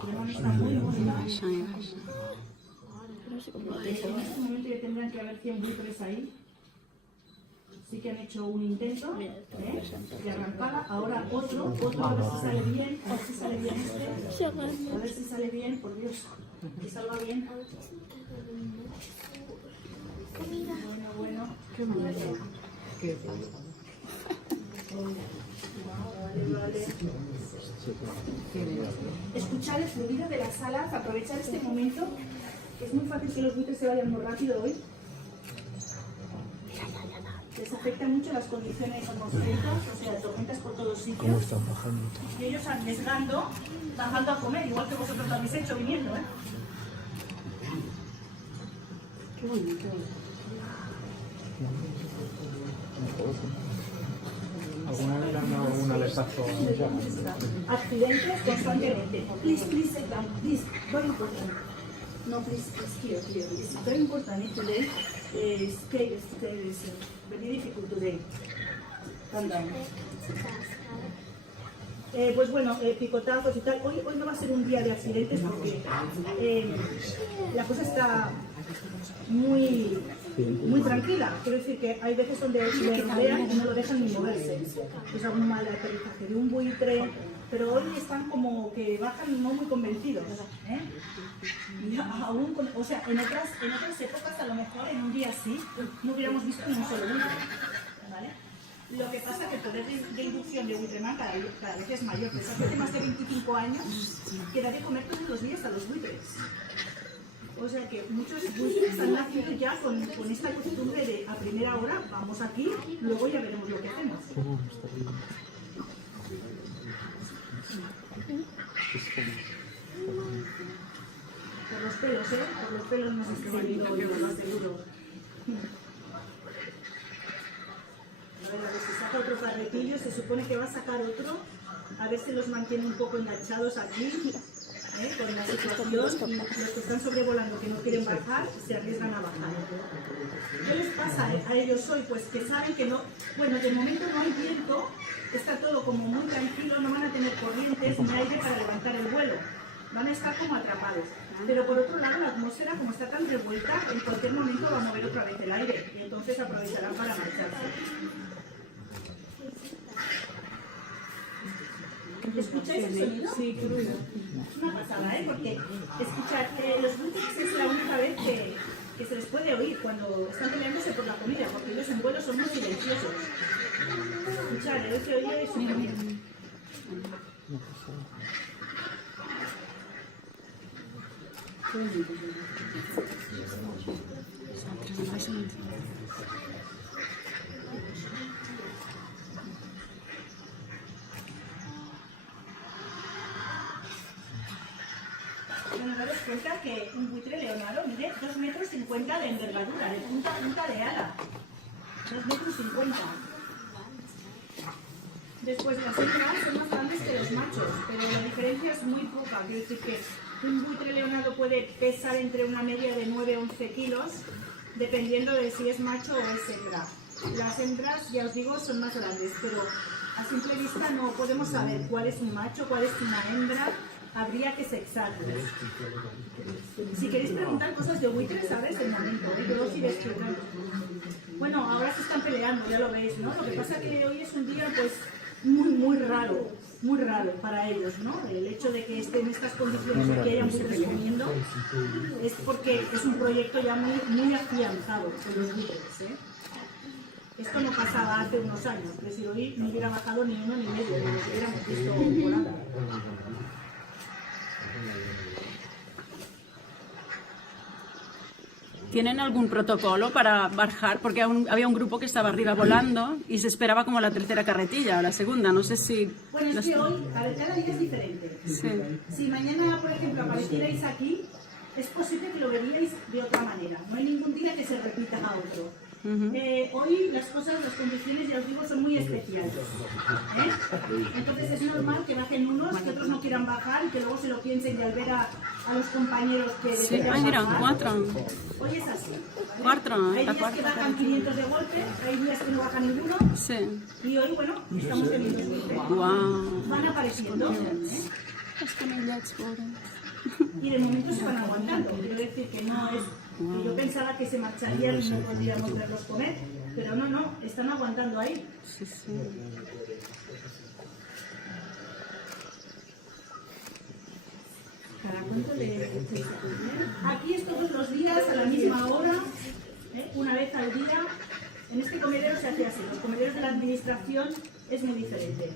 crema no está muy bonita. En este momento ya tendrían que haber 100 buitres ahí. Sí que han hecho un intento de arrancada. Ahora otro, a ver si sale bien. A ver si sale bien este. A ver si sale bien, por Dios. Que salga bien. Bueno. ¿Qué pasa? Vale. Escuchar el fluido de las alas, aprovechar este momento. Es muy fácil que los buitres se vayan muy rápido hoy. Les afectan mucho las condiciones atmosféricas, o sea, tormentas por todos sitios. ¿Cómo están bajando? Y ellos arriesgando, bajando a comer, igual que vosotros lo habéis hecho viniendo, ¿eh? Qué bonito. ¿Alguna vez le han dado algún alertazo? Accidentes constantemente. Please sit down. Please, very important. No, please, here. It's very important today. Scale is very difficult today. Calm down. Pues bueno, picotazos y tal. Hoy no va a ser un día de accidentes porque la cosa está muy tranquila. Quiero decir que hay veces donde le rodean y no lo dejan ni moverse. Es algún mal aterrizaje de un buitre, pero hoy están como que bajan no muy convencidos. Y aún o sea, en otras épocas, a lo mejor en un día así, no hubiéramos visto ni un solo buitre. ¿Vale? Lo que pasa es que el poder de inducción de buitremán cada vez es mayor. Desde hace más de 25 años que da de comer todos los días a los buitres. O sea que muchos buitres están naciendo ya con esta costumbre de a primera hora vamos aquí, luego ya veremos lo que hacemos. Por los pelos, por los pelos nos está saliendo hoy, más seguro. A ver si saca otro carretillo, se supone que va a sacar otro, a ver si los mantiene un poco enganchados aquí, con la situación. Los que están sobrevolando, que no quieren bajar, se arriesgan a bajar. ¿Qué les pasa a ellos hoy? Pues que saben que no, bueno, de momento no hay viento, está todo como muy tranquilo, no van a tener corrientes ni aire para levantar el vuelo, van a estar como atrapados. Pero por otro lado, la atmósfera, como está tan revuelta, en cualquier momento va a mover otra vez el aire y entonces aprovecharán para marcharse. ¿Escucháis el sonido? Sí, qué ruido. Es una pasada, porque escuchar los buitres es la única vez que se les puede oír cuando están peleándose por la comida, porque ellos en vuelo son muy silenciosos. Escuchar, se oye súper bien. Bueno, daros cuenta que un buitre leonado mide 2,50 metros de envergadura, de punta a punta de ala. 2,50 metros. Después las hembras son más grandes que los machos, pero la diferencia es muy poca. Quiero decir que un buitre leonado puede pesar entre una media de 9 a 11 kilos, dependiendo de si es macho o es hembra. Las hembras, ya os digo, son más grandes, pero a simple vista no podemos saber cuál es un macho, cuál es una hembra. Habría que sexarlos. Si queréis preguntar cosas de buitres, ¿sabes? El momento, yo os iré explicando. Bueno, ahora se están peleando, ya lo veis, ¿no? Lo que pasa es que hoy es un día, pues, muy raro para ellos, ¿no? El hecho de que estén en estas condiciones y que hayan buitres comiendo es porque es un proyecto ya muy afianzado con los buitres, Esto no pasaba hace unos años, que si hoy no hubiera bajado ni uno ni medio, ni lo hubiéramos visto volando. ¿Tienen algún protocolo para bajar? Porque había un grupo que estaba arriba volando y se esperaba como la tercera carretilla o la segunda, no sé si... Bueno, es que hoy, cada día es diferente. Sí. Si mañana, por ejemplo, aparecierais aquí, es posible que lo veríais de otra manera. No hay ningún día que se repita a otro. Hoy las condiciones, ya os digo, son muy especiales. Entonces es normal que bajen unos, que otros no quieran bajar y que luego se lo piensen y al ver a los compañeros que Sí, deberían mira, bajar. 4. Hoy es así. 4, Hay la días que cuarta. bajan 500 de golpe, hay días que no baja ninguno. Sí. Y hoy, bueno, estamos teniendo suerte. Wow. Van apareciendo. Es con ella. Y de momento se van aguantando. Quiero decir que no es que yo pensaba que se marcharían y no podríamos verlos comer, pero no, están aguantando ahí. Sí, sí. ¿Cada cuánto le Aquí es todos los días a la misma hora, una vez al día. En este comedero se hace así. Los comederos de la administración es muy diferente.